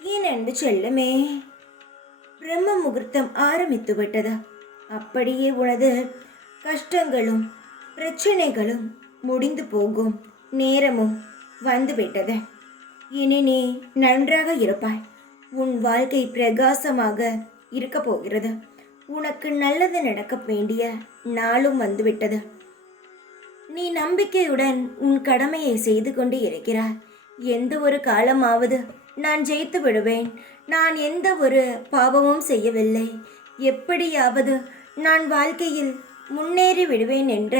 என் அன்பு செல்லமே, பிரம்ம முகூர்த்தம் ஆரம்பித்து விட்டது. அப்படியே உனது கஷ்டங்களும் பிரச்சனைகளும் முடிந்து போகும் நேரமும் வந்துவிட்டது. இனி நீ நன்றாக இருப்பாய். உன் வாழ்க்கை பிரகாசமாக இருக்க போகிறது. உனக்கு நல்லது நடக்க வேண்டிய நாளும் வந்துவிட்டது. நீ நம்பிக்கையுடன் உன் கடமையை செய்து கொண்டு இருக்கிறாய். எந்த ஒரு காலமாவது நான் ஜெயித்து விடுவேன், நான் எந்த ஒரு பாவமும் செய்யவில்லை, எப்படியாவது நான் வாழ்க்கையில் முன்னேறி விடுவேன் என்ற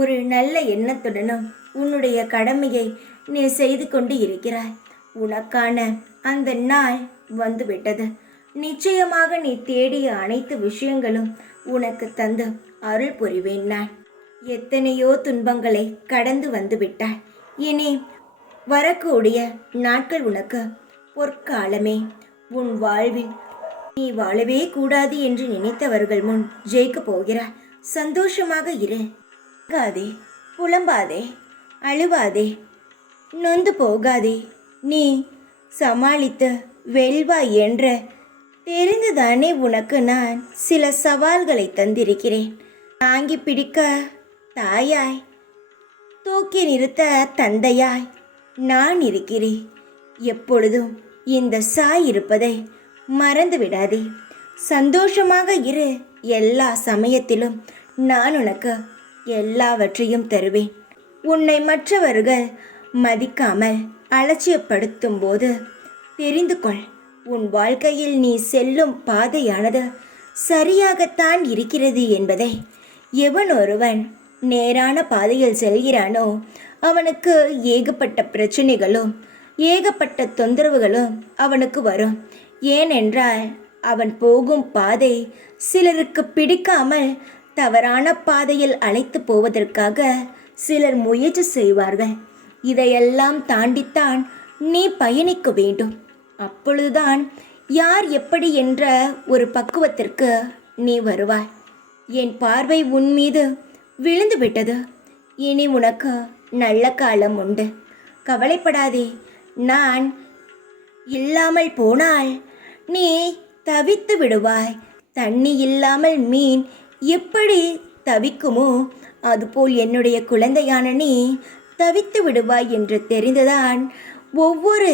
ஒரு நல்ல எண்ணத்துடனும் உன்னுடைய கடமையை நீ செய்து கொண்டு இருக்கிறாய். உனக்கான அந்த நாள் வந்துவிட்டது. நிச்சயமாக நீ தேடிய அனைத்து விஷயங்களும் உனக்கு தந்து அருள் புரிவேன் நான். எத்தனையோ துன்பங்களை கடந்து வந்து விட்டாய். இனி வரக்கூடிய நாட்கள் உனக்கு பொற்காலமே. உன் வாழ்வில் நீ வாழவே கூடாது என்று நினைத்தவர்கள் முன் ஜெயிக்கப் போகிறாய். சந்தோஷமாக இரு. காதே, புலம்பாதே, அழுவாதே, நொந்து போகாதே. நீ சமாளித்து வெல்வாய் என்று தெரிந்துதானே உனக்கு நான் சில சவால்களை தந்திருக்கிறேன். தாங்கி பிடிக்க தாயாய், தூக்கி நிறுத்த தந்தையாய் நான் இருக்கிறேன். எப்பொழுதும் இந்த சாய் இருப்பதை மறந்து விடாதே. சந்தோஷமாக இரு. எல்லா சமயத்திலும் நான் உனக்கு எல்லாவற்றையும் தருவேன். உன்னை மற்றவர்கள் மதிக்காமல் அலட்சியப்படுத்தும் போது தெரிந்து கொள், உன் வாழ்க்கையில் நீ செல்லும் பாதையானது சரியாகத்தான் இருக்கிறது என்பதை. எவன் ஒருவன் நேரான பாதையில் செல்கிறானோ அவனுக்கு ஏகப்பட்ட பிரச்சனைகளும் ஏகப்பட்ட தொந்தரவுகளும் அவனுக்கு வரும். ஏனென்றால் அவன் போகும் பாதை சிலருக்கு பிடிக்காமல் தவறான பாதையில் அழைத்து போவதற்காக சிலர் முயற்சி செய்வார்கள். இதையெல்லாம் தாண்டித்தான் நீ பயணிக்க வேண்டும். அப்பொழுதுதான் யார் எப்படி என்ற ஒரு பக்குவத்திற்கு நீ வருவாய். என் பார்வை உன் மீது விழுந்து விட்டது. இனி உனக்கு நல்ல காலம் உண்டு. கவலைப்படாதே. நான் இல்லாமல் போனால் நீ தவித்து விடுவாய். தண்ணி இல்லாமல் மீன் எப்படி தவிக்குமோ அதுபோல் என்னுடைய குழந்தையான நீ தவித்து விடுவாய் என்று தெரிந்துதான் ஒவ்வொரு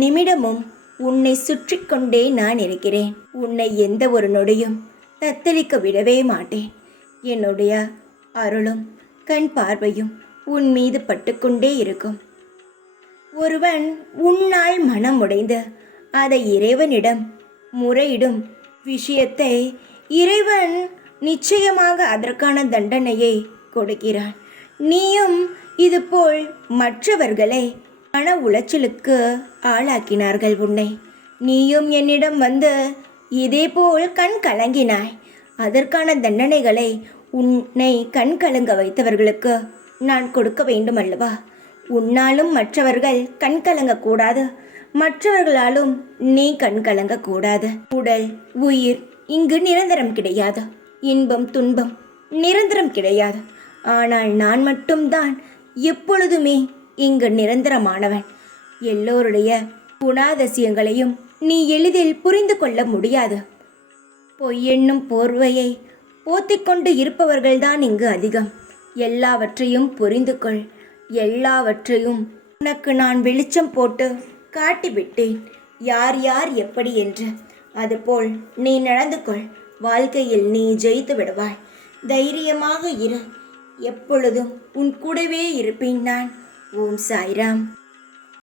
நிமிடமும் உன்னை சுற்றி கொண்டே நான் இருக்கிறேன். உன்னை எந்த ஒரு நொடியும் தத்தளிக்க விடவே மாட்டேன். என்னுடைய அருளும் கண் பார்வையும் உன் மீது பட்டுக்கொண்டே இருக்கும். ஒருவன் உன்னால் மனம் உடைந்து அதை இறைவனிடம் முறையிடும் விஷயத்தை இறைவன் நிச்சயமாக அதற்கான தண்டனையை கொடுக்கிறான். நீயும் இதுபோல் மற்றவர்களை மன உளைச்சலுக்கு ஆளாக்கினார்கள் உன்னை. நீயும் என்னிடம் வந்து இதேபோல் கண் கலங்கினாய். அதற்கான தண்டனைகளை உன்னை கண் கலங்க வைத்தவர்களுக்கு நான் கொடுக்க வேண்டும் அல்லவா? உன்னாலும் மற்றவர்கள் கண் கலங்கக்கூடாது, மற்றவர்களாலும் நீ கண் கலங்கக்கூடாது. உடல் உயிர் இங்கு நிரந்தரம் கிடையாது. இன்பம் துன்பம் நிரந்தரம் கிடையாது. ஆனால் நான் மட்டும்தான் எப்பொழுதுமே இங்கு நிரந்தரமானவன். எல்லோருடைய குணாதிசயங்களையும் நீ எளிதில் புரிந்து கொள்ள முடியாது. பொய்யென்னும் போர்வையை போத்திக்கொண்டு இருப்பவர்கள்தான் இங்கு அதிகம். எல்லாவற்றையும் புரிந்து கொள். எல்லாவற்றையும் உனக்கு நான் வெளிச்சம் போட்டு காட்டிவிட்டேன், யார் யார் எப்படி என்று. அதுபோல் நீ நடந்து கொள். வாழ்க்கையில் நீ ஜெயித்து விடுவாய். தைரியமாக இரு. எப்பொழுதும் உன் கூடவே இருப்பேன் நான். ஓம் சாய்ராம்.